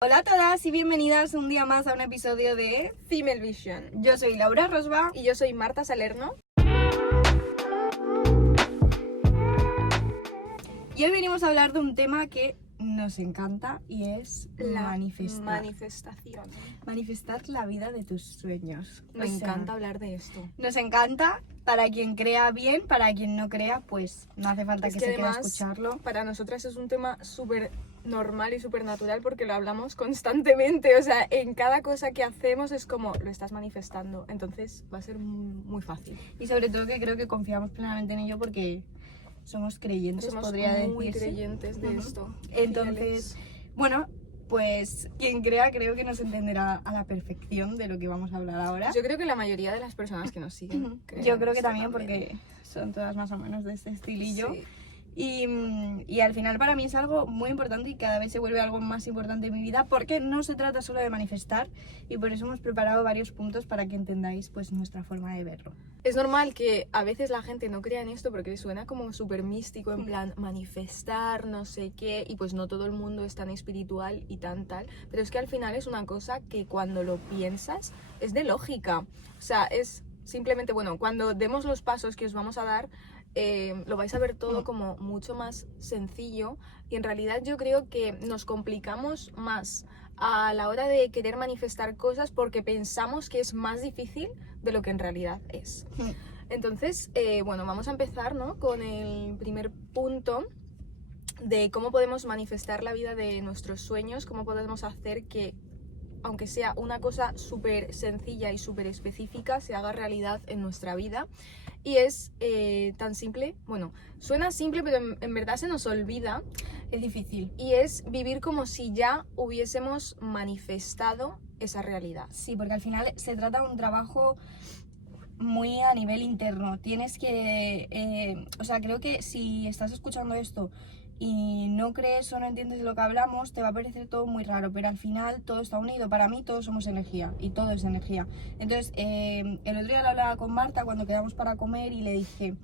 Hola a todas y bienvenidas un día más a un episodio de Female Vision. Yo soy Laura Rosba Y yo soy Marta Salerno. y hoy venimos a hablar de un tema que nos encanta y es La manifestar. manifestación. Manifestar la vida de tus sueños. Me encanta hablar de esto. Nos encanta, para quien crea bien, para quien no crea, pues no hace falta Es que que se quiera además, escucharlo. para nosotras es un tema súper normal y súper natural porque lo hablamos constantemente. O sea, en cada cosa que hacemos es como lo estás manifestando. Entonces va a ser muy fácil. Y sobre todo que creo que confiamos plenamente en ello porque somos creyentes, Somos podría muy decirse. creyentes de Ujú. esto. Entonces, bueno, pues quien crea creo que nos entenderá a la perfección de lo que vamos a hablar ahora. Yo creo que la mayoría de las personas que nos siguen. Ujú. creen Yo creo que esto también porque son todas más o menos de este estilillo. Sí. Y al final para mí es algo muy importante y cada vez se vuelve algo más importante en mi vida porque no se trata solo de manifestar y por eso hemos preparado varios puntos para que entendáis pues nuestra forma de verlo. Es normal que a veces la gente no crea en esto porque suena como súper místico, en plan manifestar, no sé qué, y pues no todo el mundo es tan espiritual y tan tal, pero es que al final es una cosa que cuando lo piensas es de lógica, o sea, es simplemente, bueno, cuando demos los pasos que os vamos a dar, lo vais a ver todo como mucho más sencillo y en realidad yo creo que nos complicamos más a la hora de querer manifestar cosas porque pensamos que es más difícil de lo que en realidad es. Entonces, bueno, vamos a empezar, ¿no?, con el primer punto de cómo podemos manifestar la vida de nuestros sueños, cómo podemos hacer que, aunque sea una cosa súper sencilla y súper específica, se haga realidad en nuestra vida. Y es tan simple, bueno, suena simple, pero en verdad se nos olvida. Es difícil. Y es vivir como si ya hubiésemos manifestado esa realidad. Sí, porque al final se trata de un trabajo muy a nivel interno. Tienes que, o sea, creo que si estás escuchando esto y no crees o no entiendes de lo que hablamos, te va a parecer todo muy raro, pero al final todo está unido. Para mí todos somos energía y todo es energía. Entonces, el otro día lo hablaba con Marta cuando quedamos para comer y le dije,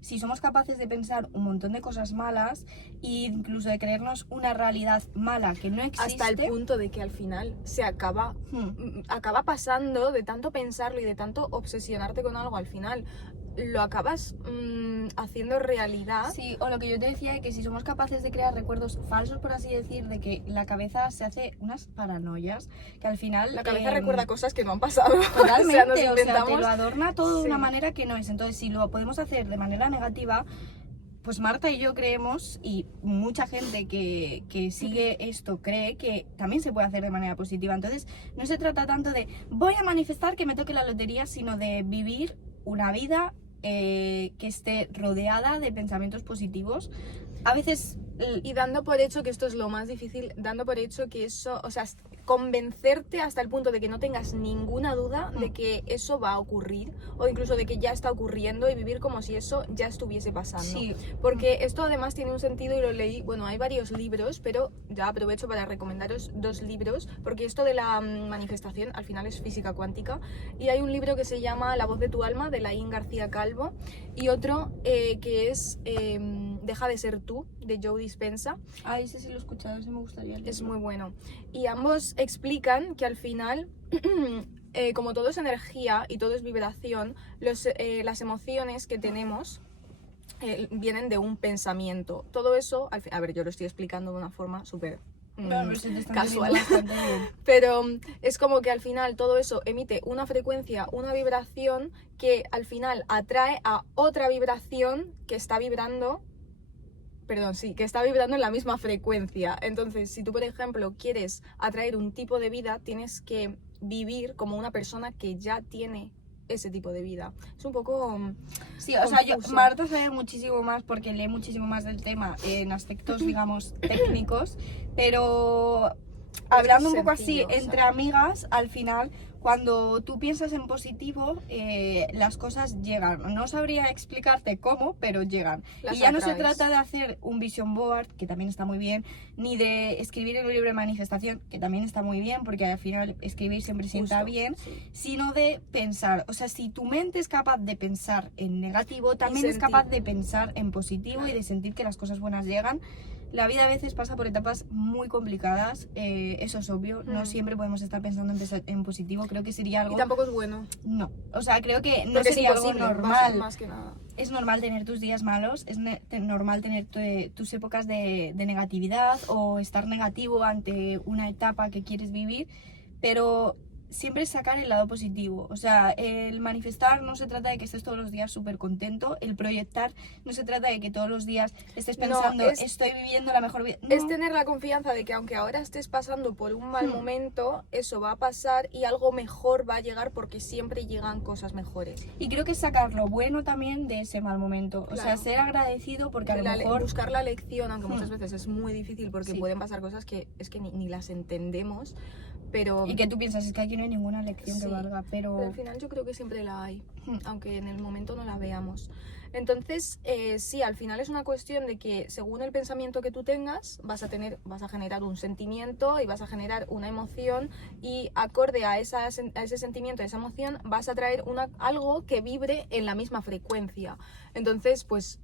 si somos capaces de pensar un montón de cosas malas e incluso de creernos una realidad mala que no existe... Hasta el punto de que al final se acaba pasando de tanto pensarlo y de tanto obsesionarte con algo, al final lo acabas haciendo realidad. Sí, o lo que yo te decía, que si somos capaces de crear recuerdos falsos, por así decir, de que la cabeza se hace unas paranoias, que al final... La cabeza recuerda cosas que no han pasado. Totalmente, nos inventamos... te lo adorna todo de una Sí. manera que no es. Entonces, si lo podemos hacer de manera negativa, pues Marta y yo creemos, y mucha gente que sigue esto cree que también se puede hacer de manera positiva. Entonces, no se trata tanto de voy a manifestar que me toque la lotería, sino de vivir una vida que esté rodeada de pensamientos positivos. A veces... Y dando por hecho que esto es lo más difícil, dando por hecho que eso, o sea, convencerte hasta el punto de que no tengas ninguna duda de que eso va a ocurrir o incluso de que ya está ocurriendo y vivir como si eso ya estuviese pasando. Sí. Porque esto además tiene un sentido y lo leí, bueno, hay varios libros, pero ya aprovecho para recomendaros 2 libros porque esto de la manifestación al final es física cuántica y hay un libro que se llama La voz de tu alma de Laín García Calvo y otro que es Deja de ser tú de Joe Dispenza. Ah, ese sí lo he escuchado, ese me gustaría leerlo. Es muy bueno. Y ambos explican que al final, como todo es energía y todo es vibración, las emociones que tenemos vienen de un pensamiento. Todo eso, a ver, yo lo estoy explicando de una forma súper Claro, pero se te están casual. entendiendo bastante bien. Pero es como que al final todo eso emite una frecuencia, una vibración que al final atrae a otra vibración que está vibrando. Perdón, sí, que está vibrando en la misma frecuencia. Entonces, si tú, por ejemplo, quieres atraer un tipo de vida, tienes que vivir como una persona que ya tiene ese tipo de vida. Es un poco sí, o sea, confuso. Marta sabe muchísimo más porque lee muchísimo más del tema en aspectos, digamos, técnicos, pero hablando un poco así sencillo, entre ¿sabes? amigas, al final, cuando tú piensas en positivo, las cosas llegan. No sabría explicarte cómo, pero llegan. Las Y ya no se atraes. trata de hacer un vision board, que también está muy bien, ni de escribir en un libro de manifestación, que también está muy bien, porque al final escribir siempre sienta Justo, bien, sí. sino de pensar. O sea, si tu mente es capaz de pensar en negativo, también es sentir. capaz de pensar en positivo y de sentir que las cosas buenas llegan. la vida a veces pasa por etapas muy complicadas, eso es obvio, no siempre podemos estar pensando en positivo, creo que sería algo... Y tampoco es bueno. No, o sea, creo que no Porque sería es algo imposible, normal. más que nada. Es normal tener tus días malos, es normal tener tus épocas de negatividad o estar negativo ante una etapa que quieres vivir, pero siempre sacar el lado positivo. O sea, el manifestar no se trata de que estés todos los días súper contento, el proyectar no se trata de que todos los días estés pensando, estoy viviendo la mejor vida. No. Es tener la confianza de que aunque ahora estés pasando por un mal momento, eso va a pasar y algo mejor va a llegar, porque siempre llegan cosas mejores. Y creo que sacar lo bueno también de ese mal momento. O sea, Claro. ser agradecido porque a lo mejor... Buscar la lección, aunque muchas veces es muy difícil porque Sí. pueden pasar cosas que es que ni las entendemos, pero... Y que tú piensas, es que aquí no hay ninguna lección que Sí, valga, pero al final yo creo que siempre la hay, aunque en el momento no la veamos. Entonces, sí, al final es una cuestión de que según el pensamiento que tú tengas, vas a generar un sentimiento y vas a generar una emoción, y acorde a ese sentimiento, a esa emoción, vas a traer algo que vibre en la misma frecuencia. Entonces, pues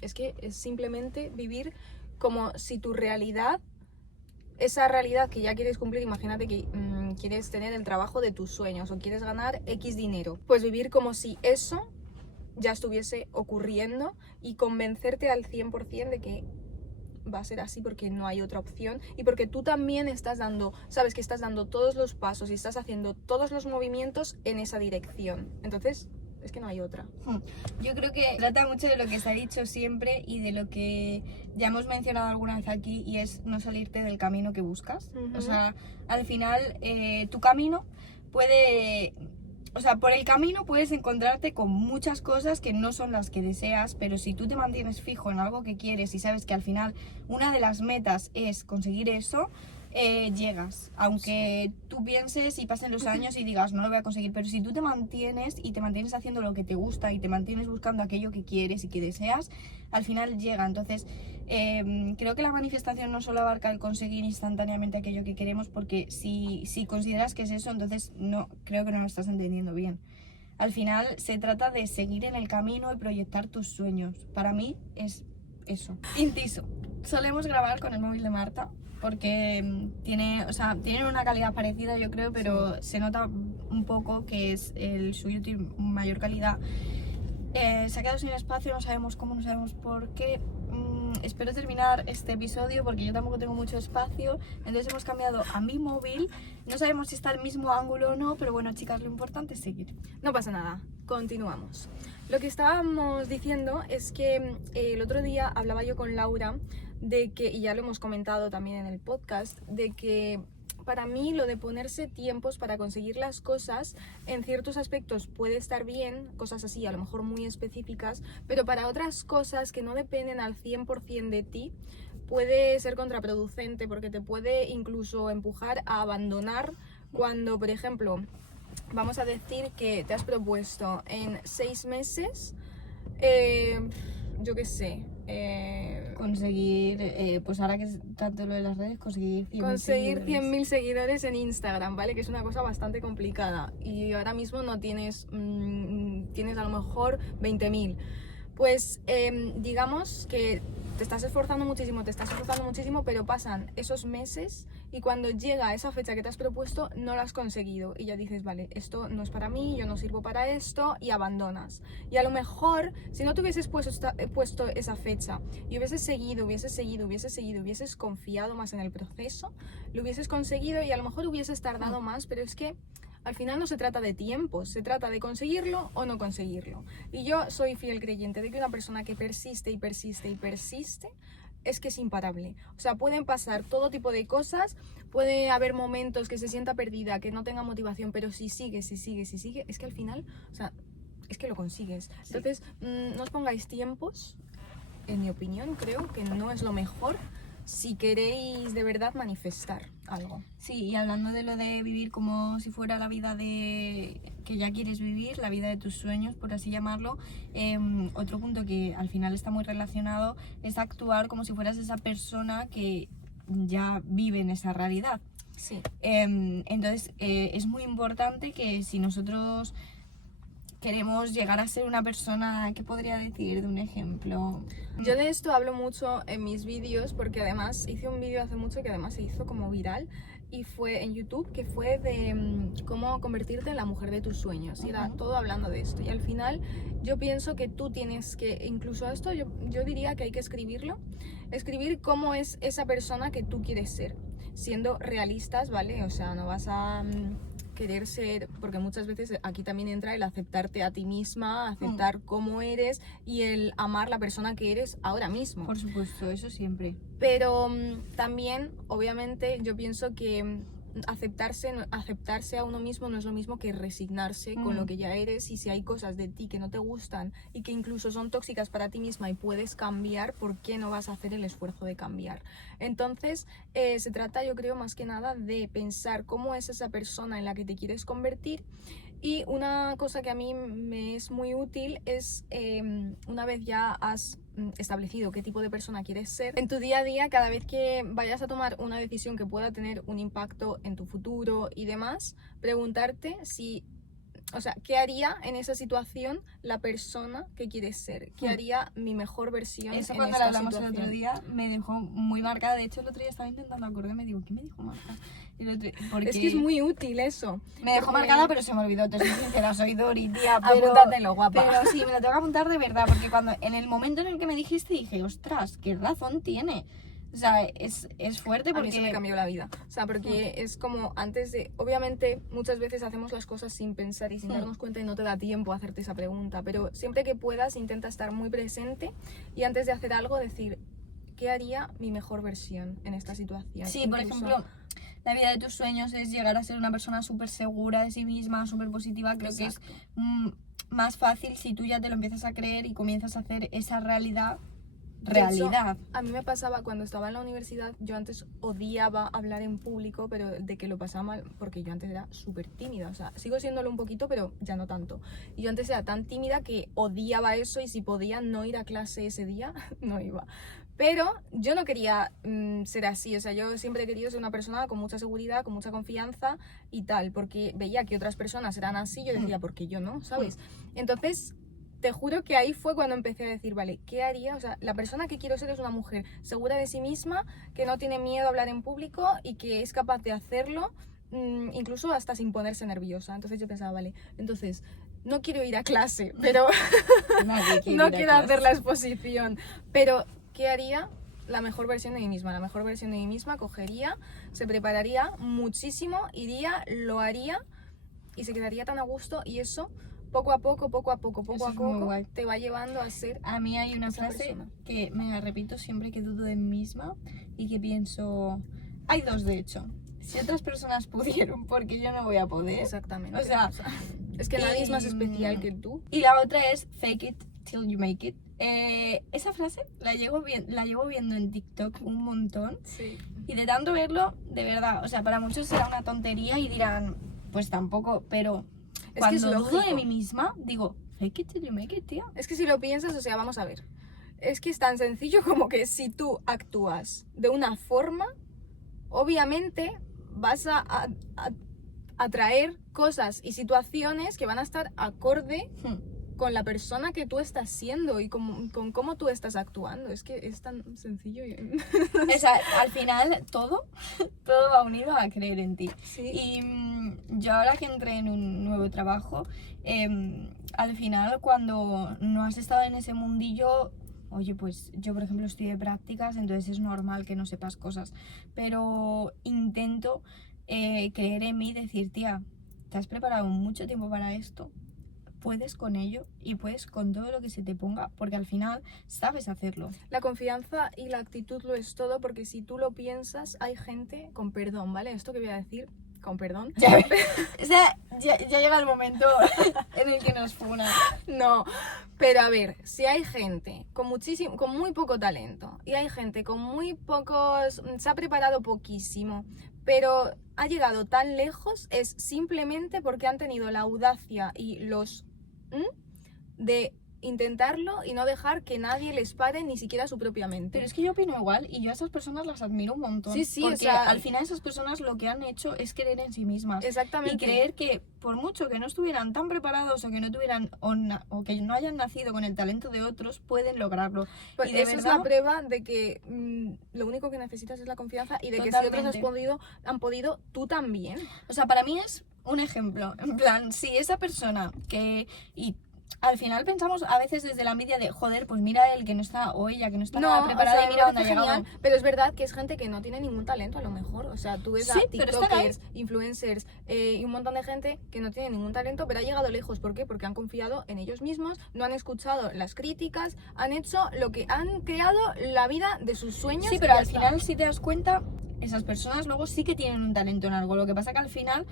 es que es simplemente vivir como si tu realidad, esa realidad que ya quieres cumplir, imagínate que quieres tener el trabajo de tus sueños o quieres ganar X dinero, pues vivir como si eso ya estuviese ocurriendo y convencerte al 100% de que va a ser así, porque no hay otra opción y porque tú también sabes que estás dando todos los pasos y estás haciendo todos los movimientos en esa dirección. Entonces, es que no hay otra. Yo creo que trata mucho de lo que se ha dicho siempre y de lo que ya hemos mencionado alguna vez aquí, y es no salirte del camino que buscas. O sea, al final tu camino puede... O sea, por el camino puedes encontrarte con muchas cosas que no son las que deseas, pero si tú te mantienes fijo en algo que quieres y sabes que al final una de las metas es conseguir eso, llegas. Aunque tú pienses y pasen los años y digas, no lo voy a conseguir, pero si tú te mantienes y te mantienes haciendo lo que te gusta y te mantienes buscando aquello que quieres y que deseas, al final llega. Entonces, creo que la manifestación no solo abarca el conseguir instantáneamente aquello que queremos, porque si consideras que es eso, entonces no, creo que no lo estás entendiendo bien. Al final se trata de seguir en el camino y proyectar tus sueños. Para mí es eso. Inciso. Solemos grabar con el móvil de Marta porque tienen una calidad parecida, yo creo, pero se nota un poco que es el suyo tiene mayor calidad. Se ha quedado sin espacio, no sabemos cómo, no sabemos por qué. Espero terminar este episodio porque yo tampoco tengo mucho espacio, entonces hemos cambiado a mi móvil. No sabemos si está al mismo ángulo o no, pero bueno, chicas, lo importante es seguir. No pasa nada, continuamos. Lo que estábamos diciendo es que el otro día hablaba yo con Laura de que, y ya lo hemos comentado también en el podcast, de que para mí lo de ponerse tiempos para conseguir las cosas en ciertos aspectos puede estar bien, cosas así a lo mejor muy específicas, pero para otras cosas que no dependen al 100% de ti puede ser contraproducente, porque te puede incluso empujar a abandonar cuando, por ejemplo, vamos a decir que te has propuesto en 6 meses, yo qué sé, conseguir, pues ahora que es tanto lo de las redes, conseguir 100.000 seguidores en Instagram, ¿vale? Que es una cosa bastante complicada y ahora mismo no tienes, tienes a lo mejor 20.000. Pues digamos que te estás esforzando muchísimo, pero pasan esos meses y cuando llega esa fecha que te has propuesto no lo has conseguido y ya dices, vale, esto no es para mí, yo no sirvo para esto, y abandonas. Y a lo mejor si no te hubieses puesto esa fecha y hubieses confiado más en el proceso, lo hubieses conseguido y a lo mejor hubieses tardado más, pero es que al final no se trata de tiempos, se trata de conseguirlo o no conseguirlo. Y yo soy fiel creyente de que una persona que persiste es que es imparable. O sea, pueden pasar todo tipo de cosas, puede haber momentos que se sienta perdida, que no tenga motivación, pero si sigue, es que al final, o sea, es que lo consigues. Sí. Entonces, no os pongáis tiempos, en mi opinión, creo que no es lo mejor si queréis de verdad manifestar algo. Sí, y hablando de lo de vivir como si fuera la vida que ya quieres vivir, la vida de tus sueños, por así llamarlo, otro punto que al final está muy relacionado es actuar como si fueras esa persona que ya vive en esa realidad. Sí. Entonces es muy importante que si nosotros queremos llegar a ser una persona, ¿qué podría decir de un ejemplo? Yo de esto hablo mucho en mis vídeos porque además hice un vídeo hace mucho que además se hizo como viral y fue en YouTube, que fue de cómo convertirte en la mujer de tus sueños, y era todo hablando de esto. Y al final yo pienso que tú tienes que, incluso a esto yo diría que hay que escribirlo, escribir cómo es esa persona que tú quieres ser, siendo realistas, ¿vale? O sea, no vas a querer ser, porque muchas veces aquí también entra el aceptarte a ti misma, aceptar cómo eres y el amar la persona que eres ahora mismo. Por supuesto, eso siempre. Pero también, obviamente, yo pienso que aceptarse a uno mismo no es lo mismo que resignarse con lo que ya eres, y si hay cosas de ti que no te gustan y que incluso son tóxicas para ti misma y puedes cambiar, ¿por qué no vas a hacer el esfuerzo de cambiar? Entonces, se trata, yo creo, más que nada de pensar cómo es esa persona en la que te quieres convertir. Y una cosa que a mí me es muy útil es, una vez ya has establecido qué tipo de persona quieres ser, en tu día a día, cada vez que vayas a tomar una decisión que pueda tener un impacto en tu futuro y demás, preguntarte si, o sea, ¿qué haría en esa situación la persona que quieres ser? ¿Qué haría mi mejor versión Eso en cuando esta lo hablamos situación? el otro día me dejó muy marcada. De hecho, el otro día estaba intentando acordarme, digo, ¿qué me dijo Marta? Porque Es que es muy útil eso. me dejó porque- marcada, pero se me olvidó, te soy sincera, soy Dori, tía, pero... Apúntatelo, guapa. Pero sí, me lo tengo que apuntar de verdad, porque cuando en el momento en el que me dijiste dije, ostras, qué razón tiene. O sea, es fuerte A porque... mí se me cambió la vida. O sea, porque es como antes de... Obviamente, muchas veces hacemos las cosas sin pensar y sin darnos cuenta y no te da tiempo a hacerte esa pregunta. Pero siempre que puedas, intenta estar muy presente y antes de hacer algo decir, ¿qué haría mi mejor versión en esta situación? Sí, por Incluso- ejemplo, la vida de tus sueños es llegar a ser una persona súper segura de sí misma, súper positiva. Creo que es Exacto. más fácil si tú ya te lo empiezas a creer y comienzas a hacer esa realidad. De hecho, Realidad. a mí me pasaba cuando estaba en la universidad, yo antes odiaba hablar en público, pero de que lo pasaba mal, porque yo antes era súper tímida, o sea, sigo siéndolo un poquito, pero ya no tanto. Y yo antes era tan tímida que odiaba eso, y si podía no ir a clase ese día, no iba. Pero yo no quería ser así, o sea, yo siempre he querido ser una persona con mucha seguridad, con mucha confianza y tal, porque veía que otras personas eran así, yo decía, ¿por qué yo no? ¿Sabes? Entonces, te juro que ahí fue cuando empecé a decir, vale, ¿qué haría? O sea, la persona que quiero ser es una mujer segura de sí misma, que no tiene miedo a hablar en público y que es capaz de hacerlo, incluso hasta sin ponerse nerviosa. Entonces yo pensaba, vale, entonces no quiero ir a clase, pero Nadie quiere no ir a quiero clase. hacer la exposición, pero ¿qué haría? La mejor versión de mí misma. La mejor versión de mí misma cogería, se prepararía muchísimo, iría, lo haría y se quedaría tan a gusto, y eso poco a poco, Eso es muy guay. te va llevando a ser... A mí hay una esa frase persona. que me la repito siempre que dudo de mí misma y que pienso... Hay dos, de hecho. Si otras personas pudieron, porque yo no voy a poder. Exactamente. O sea, es que nadie es más y- especial que tú. Y la otra es fake it till you make it. Esa frase la llevo viendo en TikTok un montón. Sí. Y de tanto verlo, de verdad, o sea, para muchos será una tontería y dirán, pues tampoco, pero Es que es cuando dudo de lógico. mí misma, digo, fake it till you make it, tía. Es que si lo piensas, o sea, vamos a ver. Es que es tan sencillo como que si tú actúas de una forma, obviamente vas a atraer cosas y situaciones que van a estar acorde con la persona que tú estás siendo y con cómo tú estás actuando. Es que es tan sencillo. O sea, al final todo va unido a creer en ti. Sí. Y yo ahora que entré en un nuevo trabajo, al final cuando no has estado en ese mundillo, oye, pues yo por ejemplo estoy de prácticas, entonces es normal que no sepas cosas, pero intento creer en mí y decir, tía, te has preparado mucho tiempo para esto, puedes con ello y puedes con todo lo que se te ponga, porque al final sabes hacerlo. La confianza y la actitud lo es todo, porque si tú lo piensas, hay gente, con perdón, ¿vale? Esto que voy a decir, con perdón. O sea, ya llega el momento en el que nos funan. No, pero a ver, si hay gente con muy poco talento y hay gente con muy pocos, se ha preparado poquísimo, pero ha llegado tan lejos, es simplemente porque han tenido la audacia y los de intentarlo y no dejar que nadie les pare, ni siquiera su propia mente. Pero es que yo opino igual y yo a esas personas las admiro un montón. Sí, sí, porque o sea, al final esas personas lo que han hecho es creer en sí mismas. Exactamente. Y creer que por mucho que no estuvieran tan preparados o que no tuvieran o que no hayan nacido con el talento de otros, pueden lograrlo. Pues y de esa verdad, es la prueba de que lo único que necesitas es la confianza y de que si Totalmente. otros han podido, tú también. o sea, para mí es un ejemplo. En plan, si esa persona que... Y al final pensamos a veces desde la envidia de, joder, pues mira él que no está, o ella que no está nada preparada, o sea, y mira me dónde ha parece llegado. genial, pero es verdad que es gente que no tiene ningún talento a lo mejor. O sea, tú ves Sí, a pero están ahí. tiktokers, influencers y un montón de gente que no tiene ningún talento, pero ha llegado lejos. ¿Por qué? Porque han confiado en ellos mismos, no han escuchado las críticas, han hecho lo que han creado, la vida de sus sueños. Sí, y pero ya al está. final, si te das cuenta, esas personas luego sí que tienen un talento en algo. Lo que pasa que al final,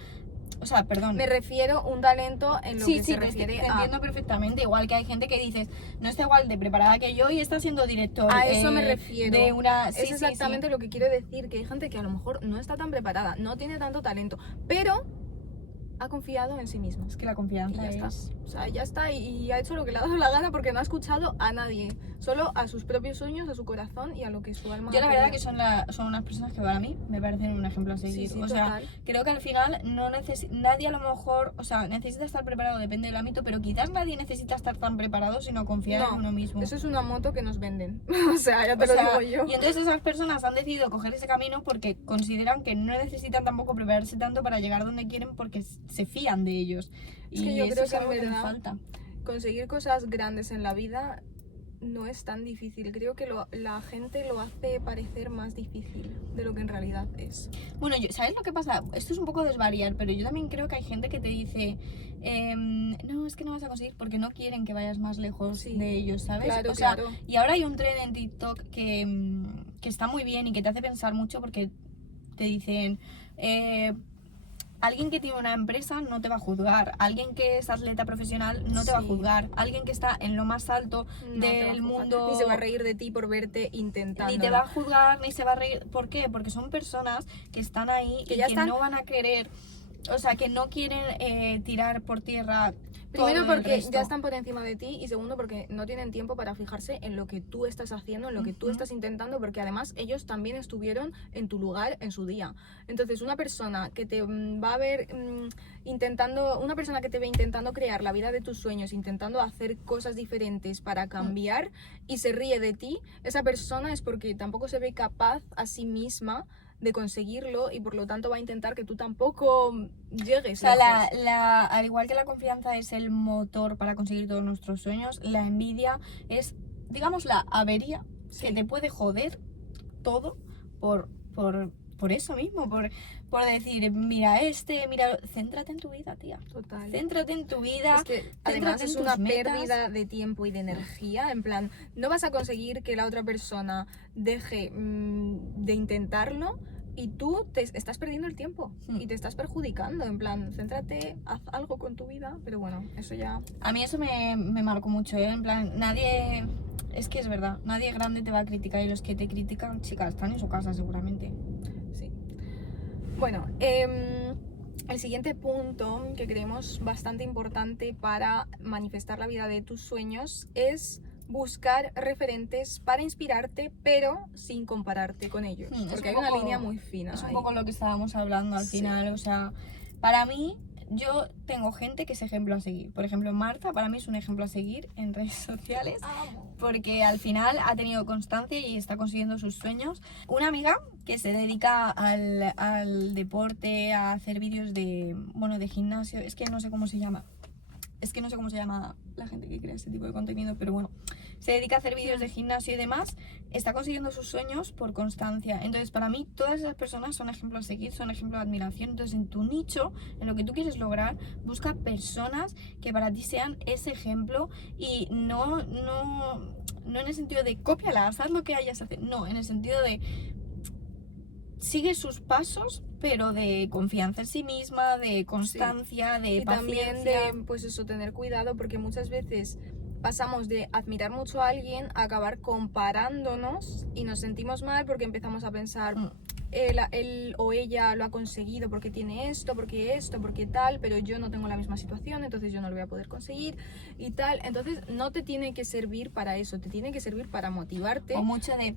o sea, perdón. Me refiero un talento en lo Sí, que sí, se refiere te a... entiendo perfectamente. Igual que hay gente que dices, no está igual de preparada que yo y está siendo director. A eso me refiero. De una... Sí, es sí, exactamente sí. lo que quiero decir, que hay gente que a lo mejor no está tan preparada, no tiene tanto talento, pero ha confiado en sí misma. Es que la Y confianza ya está. es... O sea, ya está y ha hecho lo que le ha dado la gana porque no ha escuchado a nadie, solo a sus propios sueños, a su corazón y a lo que su alma Yo ha la verdad querido. que son unas personas que para mí me parecen un ejemplo a seguir. Sí, sí, o sea, total. creo que al final nadie a lo mejor, o sea, necesita estar preparado, depende del ámbito, pero quizás nadie necesita estar tan preparado sino confiar en uno mismo. Eso es una moto que nos venden. O sea, ya te O lo sea, digo yo. y entonces esas personas han decidido coger ese camino porque consideran que no necesitan tampoco prepararse tanto para llegar donde quieren porque se fían de ellos. Es y que yo eso creo es que en algo que me verdad falta. conseguir cosas grandes en la vida no es tan difícil. Creo que la gente lo hace parecer más difícil de lo que en realidad es. Bueno, ¿sabes lo que pasa? Esto es un poco desvariar, pero yo también creo que hay gente que te dice, no, es que no vas a conseguir porque no quieren que vayas más lejos Sí, de ellos, ¿sabes? claro, o sea, claro. y ahora hay un tren en TikTok que está muy bien y que te hace pensar mucho porque te dicen, alguien que tiene una empresa no te va a juzgar, alguien que es atleta profesional no te va a Sí. juzgar, alguien que está en lo más alto No te va a del juzgar, mundo ni se va a reír de ti por verte intentando. ni te va a juzgar, ni se va a reír. ¿Por qué? Porque son personas que están ahí Que y ya que están- no van a querer, o sea, que no quieren tirar por tierra. Primero todo el porque resto. ya están por encima de ti y segundo porque no tienen tiempo para fijarse en lo que tú estás haciendo, en lo que tú Ujú. estás intentando, porque además ellos también estuvieron en tu lugar en su día. Entonces una persona que te va a ver una persona que te ve intentando crear la vida de tus sueños, intentando hacer cosas diferentes para cambiar y se ríe de ti, esa persona es porque tampoco se ve capaz a sí misma de conseguirlo y por lo tanto va a intentar que tú tampoco llegues O sea, lejos. al igual que la confianza es el motor para conseguir todos nuestros sueños, la envidia es, digamos, la avería que te puede joder todo por eso mismo, por decir, mira céntrate en tu vida, tía. Total. Céntrate en tu vida. Es que además céntrate en es tus una metas. pérdida de tiempo y de energía. En plan, no vas a conseguir que la otra persona deje de intentarlo y tú te estás perdiendo el tiempo y te estás perjudicando. En plan, céntrate, haz algo con tu vida. Pero bueno, eso ya... A mí eso me marcó mucho, ¿eh? En plan, nadie... Es que es verdad, nadie grande te va a criticar y los que te critican, chicas, están en su casa seguramente. Sí. Bueno, el siguiente punto que creemos bastante importante para manifestar la vida de tus sueños es buscar referentes para inspirarte, pero sin compararte con ellos. Es Porque un hay una poco- línea muy fina. Es un ahí. poco lo que estábamos hablando al Sí. final, o sea, para mí, yo tengo gente que es ejemplo a seguir. Por ejemplo, Marta para mí es un ejemplo a seguir en redes sociales, porque al final ha tenido constancia y está consiguiendo sus sueños. Una amiga que se dedica al deporte, a hacer vídeos de gimnasio, es que no sé cómo se llama. La gente que crea ese tipo de contenido, pero bueno, se dedica a hacer vídeos de gimnasio y demás, está consiguiendo sus sueños por constancia. Entonces, para mí, todas esas personas son ejemplos a seguir, son ejemplos de admiración. Entonces, en tu nicho, en lo que tú quieres lograr, busca personas que para ti sean ese ejemplo y no en el sentido de cópialas, haz lo que hayas hacer, no, en el sentido de sigue sus pasos, pero de confianza en sí misma, de constancia, de Y también paciencia. de, pues eso, tener cuidado porque muchas veces pasamos de admirar mucho a alguien a acabar comparándonos y nos sentimos mal porque empezamos a pensar, él o ella lo ha conseguido porque tiene esto, porque tal, pero yo no tengo la misma situación, entonces yo no lo voy a poder conseguir y tal. Entonces no te tiene que servir para eso, te tiene que servir para motivarte. O mucho de,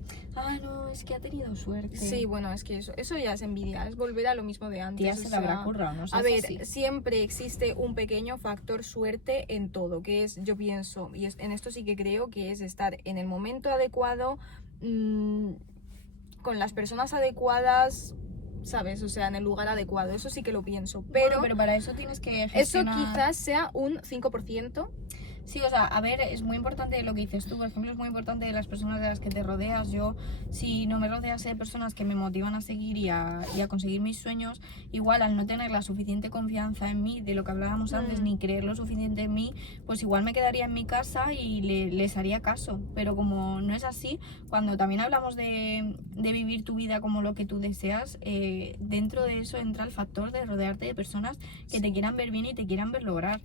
no, es que ha tenido suerte. Sí, bueno, es que eso ya es envidia, es volver a lo mismo de antes. Tía, se le habrá currado, no sé. A ver, siempre existe un pequeño factor suerte en todo, que es, yo pienso, y en esto sí que creo que es estar en el momento adecuado, con las personas adecuadas, ¿sabes? O sea, en el lugar adecuado, eso sí que lo pienso, pero para eso tienes que eso gestionar... quizás sea un 5%. Sí, o sea, a ver, es muy importante lo que dices tú, por ejemplo, es muy importante de las personas de las que te rodeas. Yo, si no me rodease de personas que me motivan a seguir y a conseguir mis sueños, igual al no tener la suficiente confianza en mí, de lo que hablábamos antes, ni creer lo suficiente en mí, pues igual me quedaría en mi casa y les haría caso. Pero como no es así, cuando también hablamos de vivir tu vida como lo que tú deseas, dentro de eso entra el factor de rodearte de personas que te quieran ver bien y te quieran ver lograr.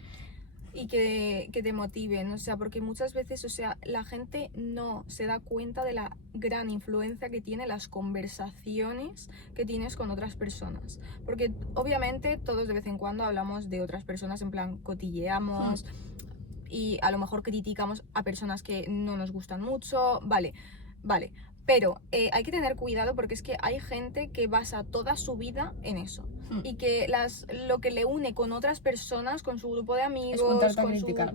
Y que te motiven, o sea, porque muchas veces, o sea, la gente no se da cuenta de la gran influencia que tienen las conversaciones que tienes con otras personas. Porque obviamente todos de vez en cuando hablamos de otras personas, en plan cotilleamos y a lo mejor criticamos a personas que no nos gustan mucho, vale. Pero hay que tener cuidado porque es que hay gente que basa toda su vida en eso. Y que lo que le une con otras personas, con su grupo de amigos,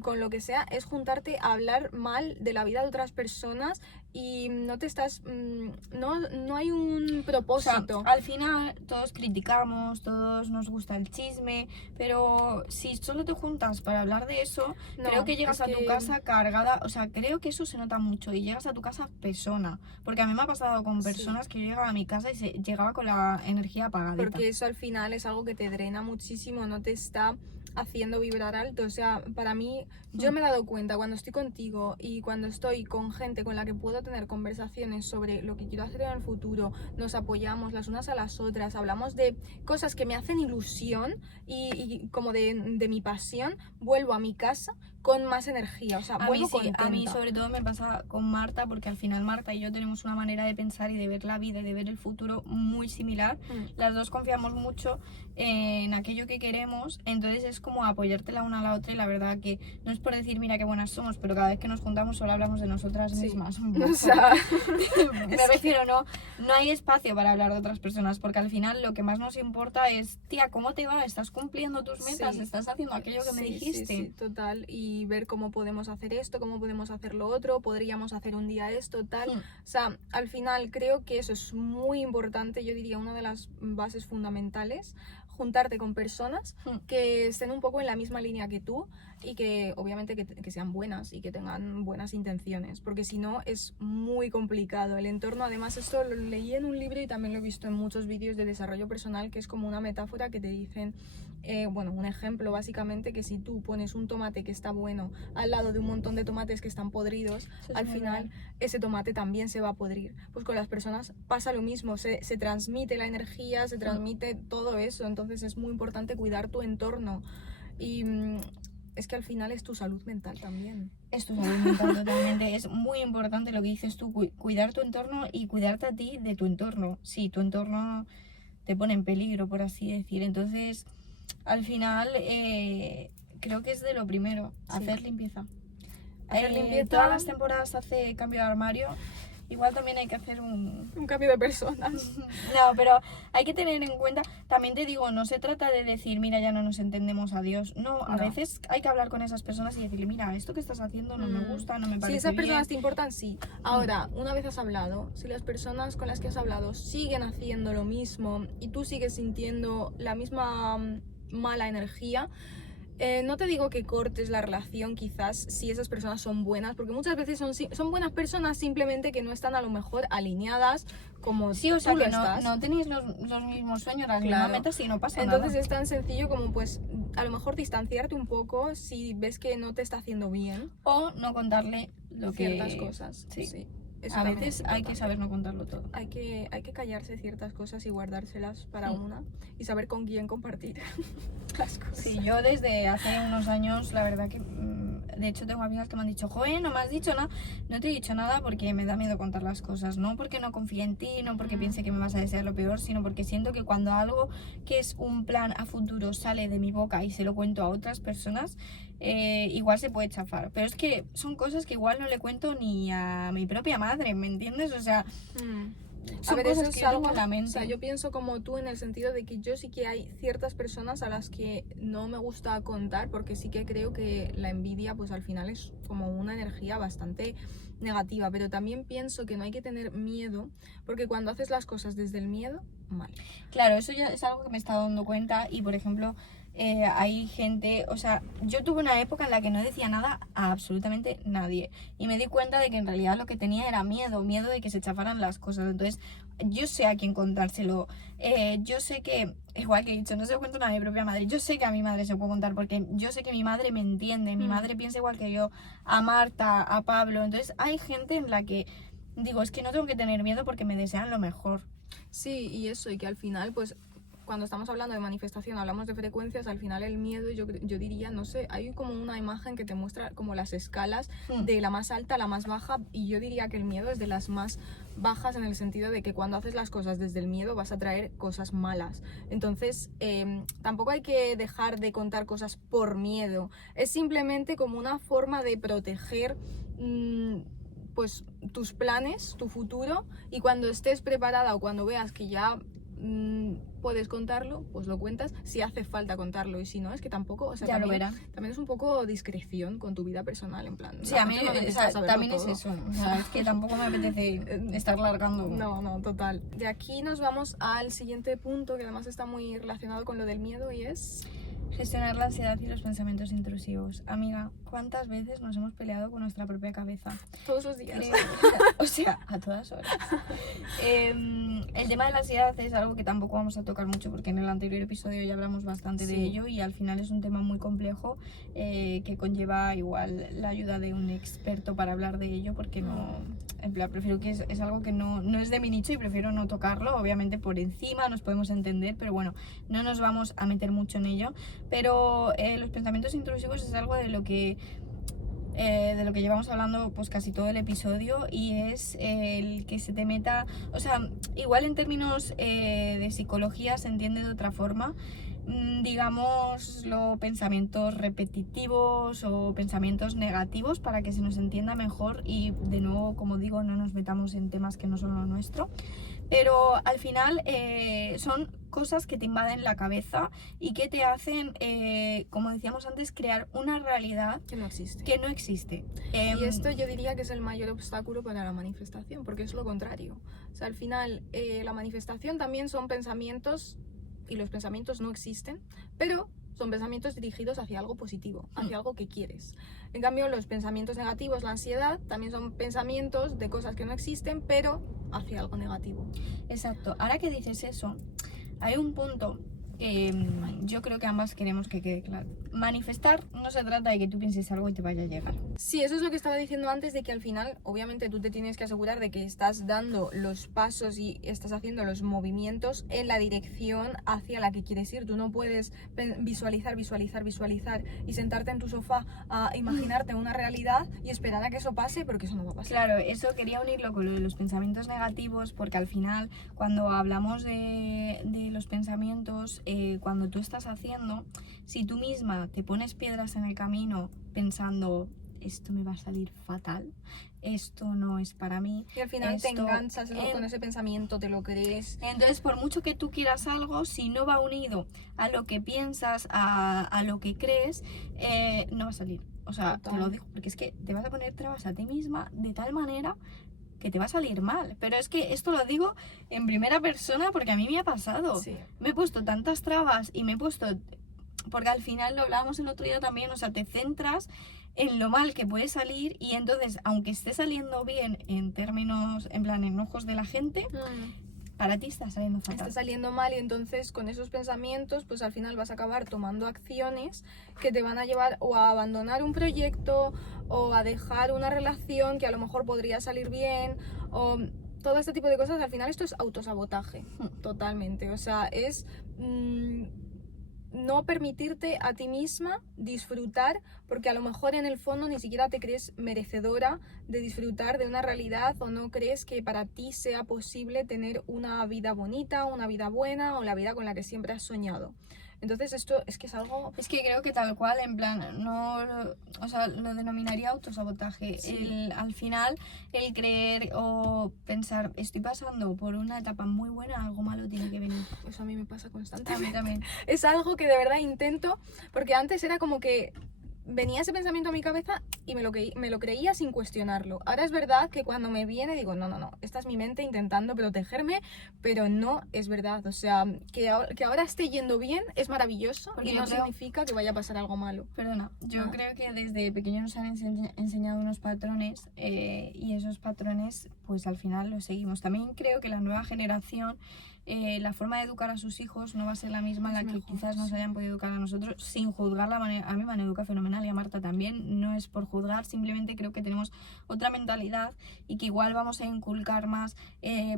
con lo que sea, es juntarte a hablar mal de la vida de otras personas y no te estás... no hay un propósito. O sea, al final todos criticamos, todos nos gusta el chisme, pero si solo te juntas para hablar de eso, creo que llegas a tu casa cargada, o sea, creo que eso se nota mucho y llegas a tu casa persona, porque a mí me ha pasado con personas que yo llegaba a mi casa y llegaba con la energía apagada. Porque eso al final es algo que te drena muchísimo, no te está haciendo vibrar alto. O sea, para mí, yo me he dado cuenta cuando estoy contigo y cuando estoy con gente con la que puedo tener conversaciones sobre lo que quiero hacer en el futuro, nos apoyamos las unas a las otras, hablamos de cosas que me hacen ilusión y como de mi pasión, vuelvo a mi casa con más energía, o sea, vuelvo contenta. A mí sobre todo me pasa con Marta, porque al final Marta y yo tenemos una manera de pensar y de ver la vida y de ver el futuro muy similar. Las dos confiamos mucho en aquello que queremos, entonces es como apoyarte la una a la otra y la verdad que no es por decir mira qué buenas somos, pero cada vez que nos juntamos solo hablamos de nosotras mismas. O sea, me refiero, no hay espacio para hablar de otras personas, porque al final lo que más nos importa es, tía, ¿cómo te va? ¿Estás cumpliendo tus metas? ¿Estás haciendo aquello que me dijiste? Sí, total, y ver cómo podemos hacer esto, cómo podemos hacer lo otro, podríamos hacer un día esto, tal. O sea, al final creo que eso es muy importante, yo diría una de las bases fundamentales, juntarte con personas que estén un poco en la misma línea que tú y que obviamente que sean buenas y que tengan buenas intenciones, porque si no es muy complicado. El entorno, además esto lo leí en un libro y también lo he visto en muchos vídeos de desarrollo personal, que es como una metáfora que te dicen, un ejemplo básicamente, que si tú pones un tomate que está bueno al lado de un montón de tomates que están podridos, al final ese tomate también se va a podrir. Pues con las personas pasa lo mismo, se transmite la energía, se transmite todo eso, entonces es muy importante cuidar tu entorno y es que al final es tu salud mental también. Es tu salud mental totalmente, es muy importante lo que dices tú, cuidar tu entorno y cuidarte a ti de tu entorno. Si tu entorno te pone en peligro, por así decir, entonces al final creo que es de lo primero, hacer limpieza. Todas las temporadas hace cambio de armario. Igual también hay que hacer un cambio de personas. No, pero hay que tener en cuenta, también te digo, no se trata de decir, mira, ya no nos entendemos, adiós. No, a veces hay que hablar con esas personas y decirle, mira, esto que estás haciendo no me gusta, no me parece bien. Si esas personas te importan, sí. Ahora, una vez has hablado, si las personas con las que has hablado siguen haciendo lo mismo y tú sigues sintiendo la misma mala energía, no te digo que cortes la relación quizás si esas personas son buenas, porque muchas veces son buenas personas, simplemente que no están a lo mejor alineadas como o sea, tú que lo estás. No tenéis los mismos sueños, las mismas metas y no pasa nada. Entonces es tan sencillo como pues a lo mejor distanciarte un poco si ves que no te está haciendo bien. O no contarle ciertas cosas. Sí. Eso a veces hay que saber no contarlo todo. Hay que callarse ciertas cosas y guardárselas para una y saber con quién compartir las cosas. Sí, yo desde hace unos años, la verdad que de hecho tengo amigas que me han dicho, joder, no me has dicho nada. No te he dicho nada porque me da miedo contar las cosas, no porque no confíe en ti, no porque piense que me vas a desear lo peor, sino porque siento que cuando algo que es un plan a futuro sale de mi boca y se lo cuento a otras personas, igual se puede chafar. Pero es que son cosas que igual no le cuento ni a mi propia madre, ¿me entiendes? O sea, A son ver, cosas eso que es yo algo, tengo en la o mente. sea, yo pienso como tú en el sentido de que yo sí que hay ciertas personas a las que no me gusta contar porque sí que creo que la envidia pues al final es como una energía bastante negativa, pero también pienso que no hay que tener miedo porque cuando haces las cosas desde el miedo, mal. Claro, eso ya es algo que me he estado dando cuenta y, por ejemplo, hay gente, o sea, yo tuve una época en la que no decía nada a absolutamente nadie y me di cuenta de que en realidad lo que tenía era miedo de que se chafaran las cosas. Entonces, yo sé a quién contárselo. Yo sé que, igual que he dicho, no se lo cuento a mi propia madre. Yo sé que a mi madre se lo puedo contar porque yo sé que mi madre me entiende, mi madre piensa igual que yo, a Marta, a Pablo. Entonces, hay gente en la que digo, es que no tengo que tener miedo porque me desean lo mejor. Sí, y eso, y que al final, pues, cuando estamos hablando de manifestación, hablamos de frecuencias, al final el miedo, yo diría, no sé, hay como una imagen que te muestra como las escalas de la más alta a la más baja, y yo diría que el miedo es de las más bajas en el sentido de que cuando haces las cosas desde el miedo vas a traer cosas malas. Entonces, tampoco hay que dejar de contar cosas por miedo, es simplemente como una forma de proteger pues tus planes, tu futuro, y cuando estés preparada o cuando veas que ya puedes contarlo, pues lo cuentas si hace falta contarlo, y si no, es que tampoco, o sea, Ya lo verá. también es un poco discreción con tu vida personal, en plan. Sí, la a mí gente no o necesita sea, saberlo también es todo. eso. O sea, es que tampoco me apetece estar largando. No, total. De aquí nos vamos al siguiente punto, que además está muy relacionado con lo del miedo, y es... Gestionar la ansiedad y los pensamientos intrusivos. Amiga, ¿cuántas veces nos hemos peleado con nuestra propia cabeza? todos los días. O sea, a todas horas. El tema de la ansiedad es algo que tampoco vamos a tocar mucho porque en el anterior episodio ya hablamos bastante de Sí. ello y al final es un tema muy complejo que conlleva igual la ayuda de un experto para hablar de ello porque no, en plan, prefiero que es algo que no es de mi nicho y prefiero no tocarlo. Obviamente por encima nos podemos entender, pero bueno, no nos vamos a meter mucho en ello. Pero los pensamientos intrusivos es algo de lo que llevamos hablando pues casi todo el episodio y es el que se te meta, o sea, igual en términos de psicología se entiende de otra forma, digamos, pensamientos repetitivos o pensamientos negativos para que se nos entienda mejor y de nuevo, como digo, no nos metamos en temas que no son lo nuestro. Pero al final son cosas que te invaden la cabeza y que te hacen, como decíamos antes, crear una realidad Que no existe. que no existe. Y esto yo diría que es el mayor obstáculo para la manifestación, porque es lo contrario. O sea, al final, la manifestación también son pensamientos, y los pensamientos no existen, pero son pensamientos dirigidos hacia algo positivo, hacia algo que quieres. En cambio, los pensamientos negativos, la ansiedad, también son pensamientos de cosas que no existen, pero hacia algo negativo. Exacto. Ahora que dices eso, hay un punto que yo creo que ambas queremos que quede claro. Manifestar no se trata de que tú pienses algo y te vaya a llegar. Sí, eso es lo que estaba diciendo antes, de que al final, obviamente, tú te tienes que asegurar de que estás dando los pasos y estás haciendo los movimientos en la dirección hacia la que quieres ir. Tú no puedes visualizar y sentarte en tu sofá a imaginarte una realidad y esperar a que eso pase, porque eso no va a pasar. Claro, eso quería unirlo con lo de los pensamientos negativos, porque al final, cuando hablamos de los pensamientos, cuando tú estás haciendo, si tú misma te pones piedras en el camino pensando, esto me va a salir fatal, esto no es para mí. Y al final te esto- enganchas con ese pensamiento, te lo crees. Entonces, por mucho que tú quieras algo, si no va unido a lo que piensas, a lo que crees, no va a salir. O sea, Total. te lo digo, porque es que te vas a poner trabas a ti misma de tal manera que te va a salir mal. Pero es que esto lo digo en primera persona porque a mí me ha pasado. Sí. Me he puesto tantas trabas y me he puesto... Porque al final lo hablábamos el otro día también, o sea, te centras en lo mal que puede salir y entonces, aunque esté saliendo bien en términos, en plan, en ojos de la gente, para ti está saliendo fatal. Está saliendo mal, y entonces con esos pensamientos pues al final vas a acabar tomando acciones que te van a llevar o a abandonar un proyecto o a dejar una relación que a lo mejor podría salir bien, o todo este tipo de cosas. Al final esto es autosabotaje, totalmente. O sea, es no no permitirte a ti misma disfrutar, porque a lo mejor en el fondo ni siquiera te crees merecedora de disfrutar de una realidad, o no crees que para ti sea posible tener una vida bonita, una vida buena, o la vida con la que siempre has soñado. Entonces esto es que es algo... Es que creo que tal cual, en plan, no, o sea, lo denominaría autosabotaje. Sí. Al final, el creer o pensar, estoy pasando por una etapa muy buena, algo malo tiene que venir. Eso a mí me pasa A mí constantemente. también. Es algo que de verdad intento, porque antes era como que venía ese pensamiento a mi cabeza y me lo creía sin cuestionarlo. Ahora es verdad que cuando me viene digo, no, esta es mi mente intentando protegerme, pero no es verdad. O sea, que ahora esté yendo bien es maravilloso, Porque y yo no creo- significa que vaya a pasar algo malo. Perdona, yo No. creo que desde pequeños nos han enseñado unos patrones y esos patrones pues al final los seguimos. También creo que la nueva generación, la forma de educar a sus hijos no va a ser la misma en Es la que mejor, quizás nos sí. hayan podido educar a nosotros, sin juzgar la manera. A mí me han educado fenomenal y a Marta también, no es por juzgar, simplemente creo que tenemos otra mentalidad y que igual vamos a inculcar más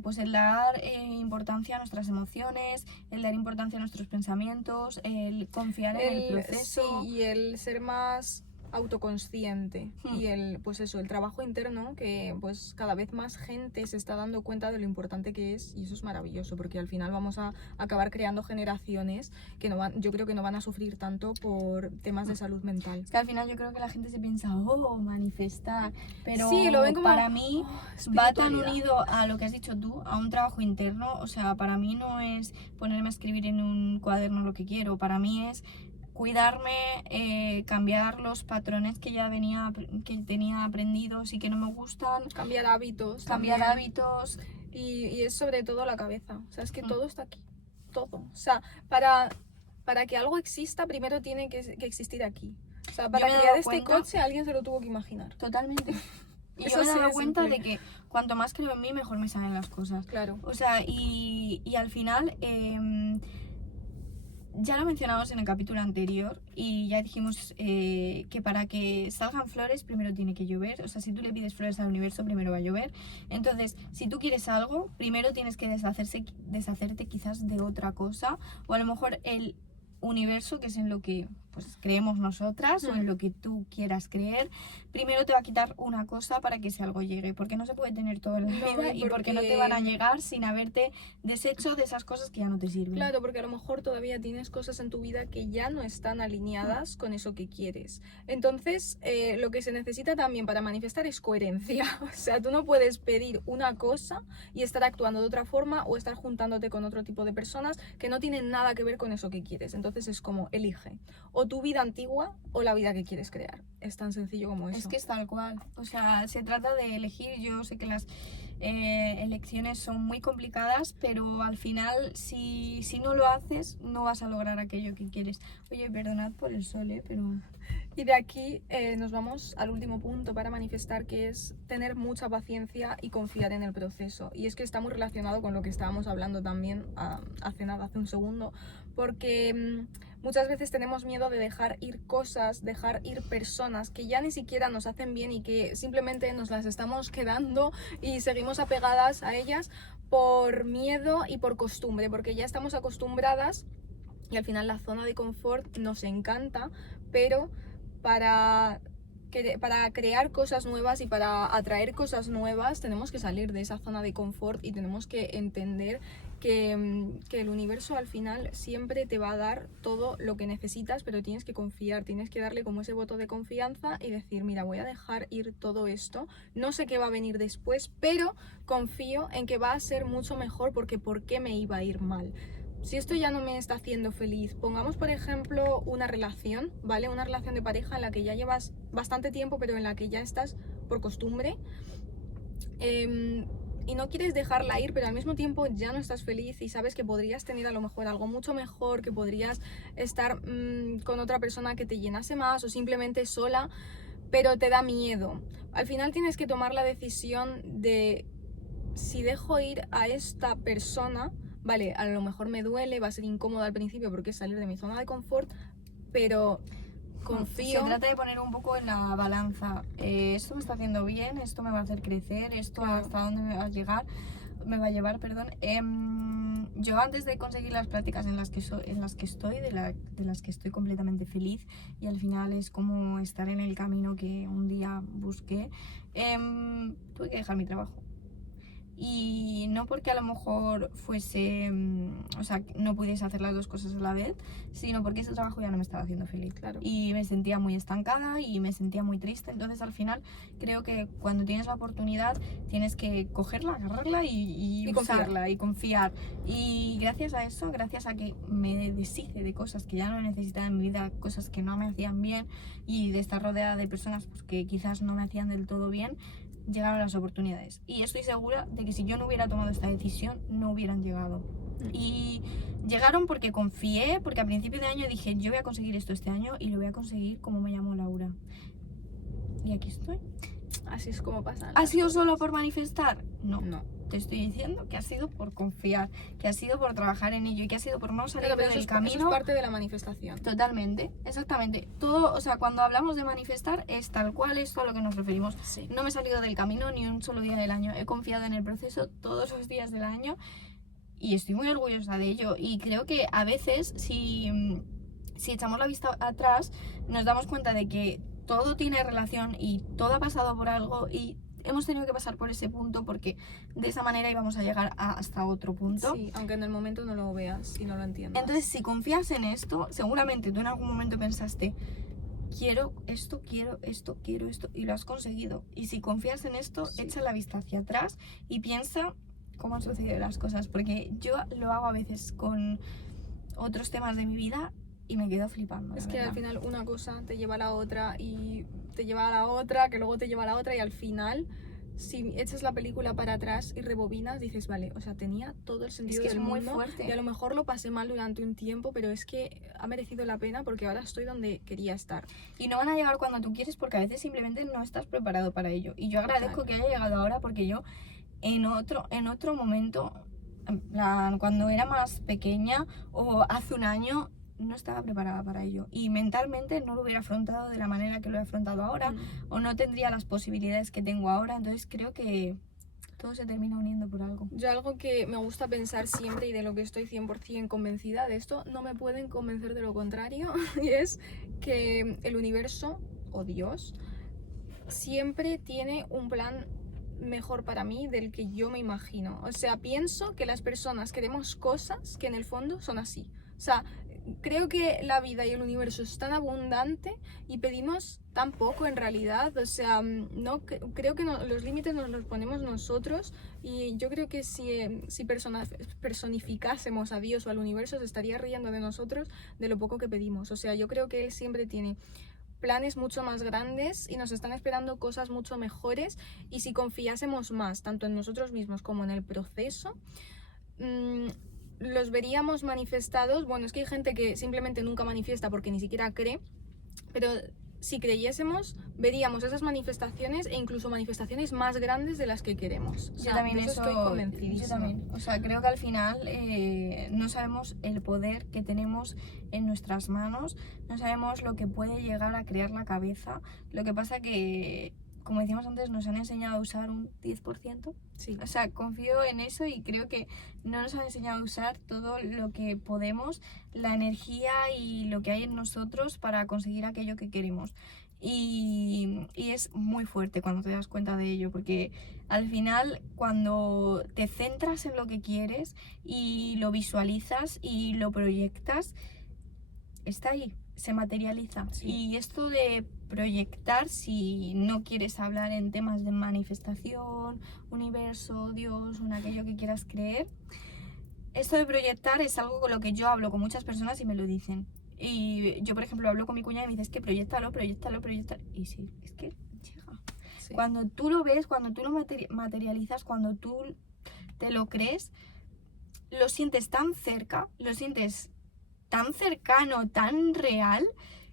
pues el dar importancia a nuestras emociones, el dar importancia a nuestros pensamientos, el confiar en el proceso. Sí, y el ser más autoconsciente y pues eso, el trabajo interno, que pues cada vez más gente se está dando cuenta de lo importante que es, y eso es maravilloso, porque al final vamos a acabar creando generaciones que yo creo que no van a sufrir tanto por temas de salud mental. Es que al final yo creo que la gente se piensa, oh, manifestar, pero Sí, lo ven como, para mí va tan espiritualidad. unido a lo que has dicho tú, a un trabajo interno. O sea, para mí no es ponerme a escribir en un cuaderno lo que quiero, para mí es cuidarme, cambiar los patrones que que tenía aprendidos y que no me gustan, Cambiar hábitos. cambiar también. hábitos. Y es sobre todo la cabeza. O sea, es que Mm. todo está aquí. Todo. O sea, para que algo exista, primero tiene que existir aquí. O sea, para me he crear dado este cuenta- coche, alguien se lo tuvo que imaginar. Totalmente. Y Eso yo me he sí dado es cuenta de increíble. que cuanto más creo en mí, mejor me salen las cosas. Claro. O sea, y al final, ya lo mencionamos en el capítulo anterior y ya dijimos que para que salgan flores primero tiene que llover. O sea, si tú le pides flores al universo, primero va a llover. Entonces, si tú quieres algo, primero tienes que deshacerte quizás de otra cosa, o a lo mejor el universo, que es en lo que pues creemos nosotras o en lo que tú quieras creer, primero te va a quitar una cosa para que ese algo llegue, porque no se puede tener todo en la No, vida y y porque no te porque- van a llegar sin haberte deshecho de esas cosas que ya no te sirven. Claro, porque a lo mejor todavía tienes cosas en tu vida que ya no están alineadas con eso que quieres. Entonces, lo que se necesita también para manifestar es coherencia. O sea, tú no puedes pedir una cosa y estar actuando de otra forma, o estar juntándote con otro tipo de personas que no tienen nada que ver con eso que quieres. Entonces es como, elige o tu vida antigua o la vida que quieres crear. Es tan sencillo como eso. Es que es tal cual. O sea, se trata de elegir. Yo sé que las elecciones son muy complicadas, pero al final, si no lo haces, no vas a lograr aquello que quieres. Oye, perdonad por el sol, pero... Y de aquí nos vamos al último punto para manifestar, que es tener mucha paciencia y confiar en el proceso. Y es que está muy relacionado con lo que estábamos hablando también hace un segundo, porque muchas veces tenemos miedo de dejar ir cosas, dejar ir personas que ya ni siquiera nos hacen bien y que simplemente nos las estamos quedando y seguimos apegadas a ellas por miedo y por costumbre, porque ya estamos acostumbradas. Y al final la zona de confort nos encanta, pero para crear cosas nuevas y para atraer cosas nuevas tenemos que salir de esa zona de confort y tenemos que entender que el universo al final siempre te va a dar todo lo que necesitas, pero tienes que confiar, tienes que darle como ese voto de confianza y decir, mira, voy a dejar ir todo esto, no sé qué va a venir después, pero confío en que va a ser mucho mejor, porque ¿por qué me iba a ir mal? Si esto ya no me está haciendo feliz, pongamos por ejemplo una relación, ¿vale? Una relación de pareja en la que ya llevas bastante tiempo, pero en la que ya estás por costumbre, y no quieres dejarla ir, pero al mismo tiempo ya no estás feliz y sabes que podrías tener a lo mejor algo mucho mejor, que podrías estar con otra persona que te llenase más, o simplemente sola, pero te da miedo. Al final tienes que tomar la decisión de, si dejo ir a esta persona, vale, a lo mejor me duele, va a ser incómodo al principio porque es salir de mi zona de confort, pero confío. Se trata de poner un poco en la balanza. Esto me está haciendo bien, esto me va a hacer crecer, esto Claro. hasta dónde me va a llevar, perdón. yo antes de conseguir las prácticas en las que estoy, de las que estoy completamente feliz, y al final es como estar en el camino que un día busqué, tuve que dejar mi trabajo. Y no porque a lo mejor fuese, o sea, no pudiese hacer las dos cosas a la vez, sino porque ese trabajo ya no me estaba haciendo feliz. Claro. Y me sentía muy estancada y me sentía muy triste. Entonces, al final, creo que cuando tienes la oportunidad, tienes que cogerla, agarrarla y usarla y confiar. Y gracias a eso, gracias a que me deshice de cosas que ya no necesitaba en mi vida, cosas que no me hacían bien, y de estar rodeada de personas pues, que quizás no me hacían del todo bien, llegaron las oportunidades. Y estoy segura de que si yo no hubiera tomado esta decisión, no hubieran llegado. Y llegaron porque confié, porque a principio de año dije, yo voy a conseguir esto este año y lo voy a conseguir como me llamo Laura. Y aquí estoy. Así es como pasa. ¿Ha sido solo por manifestar? No. Te estoy diciendo que ha sido por confiar, que ha sido por trabajar en ello y que ha sido por no salir Claro, pero del eso camino. es parte de la manifestación. Totalmente, exactamente. Todo, o sea, cuando hablamos de manifestar es tal cual esto a lo que nos referimos. Sí. No me he salido del camino ni un solo día del año. He confiado en el proceso todos los días del año y estoy muy orgullosa de ello. Y creo que a veces, si echamos la vista atrás, nos damos cuenta de que todo tiene relación y todo ha pasado por algo y hemos tenido que pasar por ese punto porque de esa manera íbamos a llegar hasta otro punto. Sí, aunque en el momento no lo veas y no lo entiendas. Entonces, si confías en esto, seguramente tú en algún momento pensaste, quiero esto, y lo has conseguido. Y si confías en esto, Sí. echa la vista hacia atrás y piensa cómo han sucedido las cosas. Porque yo lo hago a veces con otros temas de mi vida y me quedo flipando. Es la que verdad. al final una cosa te lleva a la otra y te lleva a la otra, que luego te lleva a la otra y al final, si echas la película para atrás y rebobinas, dices, vale, o sea, tenía todo el sentido que es del muy mundo fuerte. y a lo mejor lo pasé mal durante un tiempo, pero es que ha merecido la pena porque ahora estoy donde quería estar. Y no van a llegar cuando tú quieres porque a veces simplemente no estás preparado para ello. Y yo agradezco Total. que haya llegado ahora porque yo en otro momento, en plan, cuando era más pequeña o hace un año, no estaba preparada para ello. Y mentalmente no lo hubiera afrontado de la manera que lo he afrontado ahora o no tendría las posibilidades que tengo ahora. Entonces creo que todo se termina uniendo por algo. Yo algo que me gusta pensar siempre y de lo que estoy 100% convencida de esto, no me pueden convencer de lo contrario, y es que el universo, o Dios, siempre tiene un plan mejor para mí del que yo me imagino. O sea, pienso que las personas queremos cosas que en el fondo son así. O sea, creo que la vida y el universo es tan abundante y pedimos tan poco en realidad. O sea, no creo que los límites nos los ponemos nosotros, y yo creo que si personificásemos a Dios o al universo se estaría riendo de nosotros de lo poco que pedimos. O sea, yo creo que Él siempre tiene planes mucho más grandes y nos están esperando cosas mucho mejores, y si confiásemos más tanto en nosotros mismos como en el proceso, los veríamos manifestados. Bueno, es que hay gente que simplemente nunca manifiesta porque ni siquiera cree, pero si creyésemos, veríamos esas manifestaciones e incluso manifestaciones más grandes de las que queremos. O sea, Yo también de eso estoy convencidísima. Yo también. O sea, creo que al final no sabemos el poder que tenemos en nuestras manos, no sabemos lo que puede llegar a crear la cabeza. Lo que pasa que, como decíamos antes, nos han enseñado a usar un 10%. Sí. O sea, confío en eso y creo que no nos han enseñado a usar todo lo que podemos, la energía y lo que hay en nosotros para conseguir aquello que queremos. Y es muy fuerte cuando te das cuenta de ello, porque al final cuando te centras en lo que quieres y lo visualizas y lo proyectas, está ahí, se materializa. Sí. Y esto de proyectar, si no quieres hablar en temas de manifestación, universo, Dios, en aquello que quieras creer, esto de proyectar es algo con lo que yo hablo con muchas personas y me lo dicen. Y yo, por ejemplo, hablo con mi cuñada y me dice, es que proyectalo. Y sí, es que llega. Sí. Cuando tú lo ves, cuando tú lo materializas, cuando tú te lo crees, lo sientes tan cerca, lo sientes tan cercano, tan real,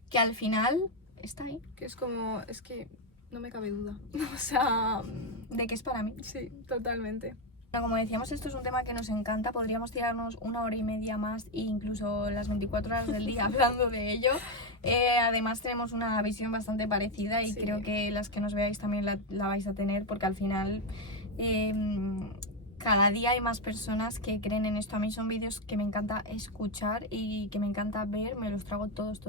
que al final está ahí. Que es como, es que no me cabe duda. O sea, De que es para mí. sí, totalmente. Bueno, como decíamos, esto es un tema que nos encanta. Podríamos tirarnos 1 hora y media más e incluso las 24 horas del día hablando de ello. Además tenemos una visión bastante parecida y Sí. creo que las que nos veáis también la vais a tener, porque al final cada día hay más personas que creen en esto. A mí son vídeos que me encanta escuchar y que me encanta ver, me los trago todos.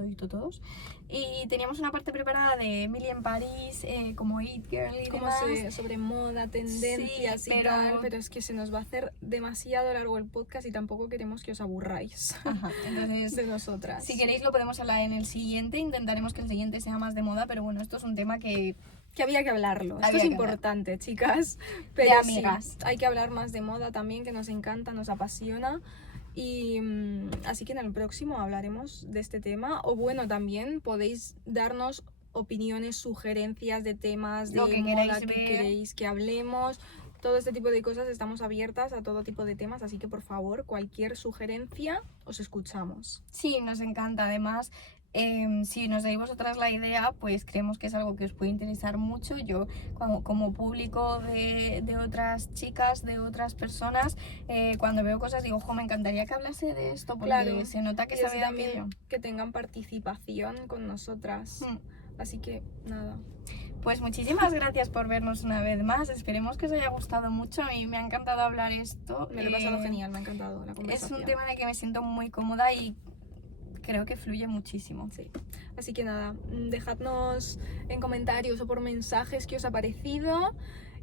Y teníamos una parte preparada de Emily en París, como It Girl y Como demás. sobre moda, tendencias Sí, y pero- tal, pero es que se nos va a hacer demasiado largo el podcast y tampoco queremos que os aburráis Ajá, entonces... de nosotras. Si queréis lo podemos hablar en el siguiente, intentaremos que el siguiente sea más de moda, pero bueno, esto es un tema que Que había que hablarlo. Esto Había es que importante, chicas. Pero De sí, amigas. hay que hablar más de moda también, que nos encanta, nos apasiona. Y así que en el próximo hablaremos de este tema. O bueno, también podéis darnos opiniones, sugerencias de temas de Lo que moda queráis que ver. queréis que hablemos. Todo este tipo de cosas, estamos abiertas a todo tipo de temas, así que por favor, cualquier sugerencia, os escuchamos. sí, nos encanta. Además, si nos dais vosotras la idea, pues creemos que es algo que os puede interesar mucho. Yo, como público de otras chicas, de otras personas, cuando veo cosas digo, ojo, me encantaría que hablase de esto, porque Claro, se nota que Y así sabe de también aquello. que tengan participación con nosotras. Mm. Así que nada. Pues muchísimas gracias por vernos una vez más. Esperemos que os haya gustado mucho. A mí me ha encantado hablar esto. Me lo he pasado Eh, genial, me ha encantado la Es conversación. un tema en el que me siento muy cómoda y creo que fluye muchísimo. Sí. Así que nada, dejadnos en comentarios o por mensajes qué os ha parecido.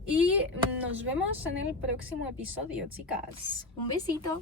Y nos vemos en el próximo episodio, chicas. Un besito.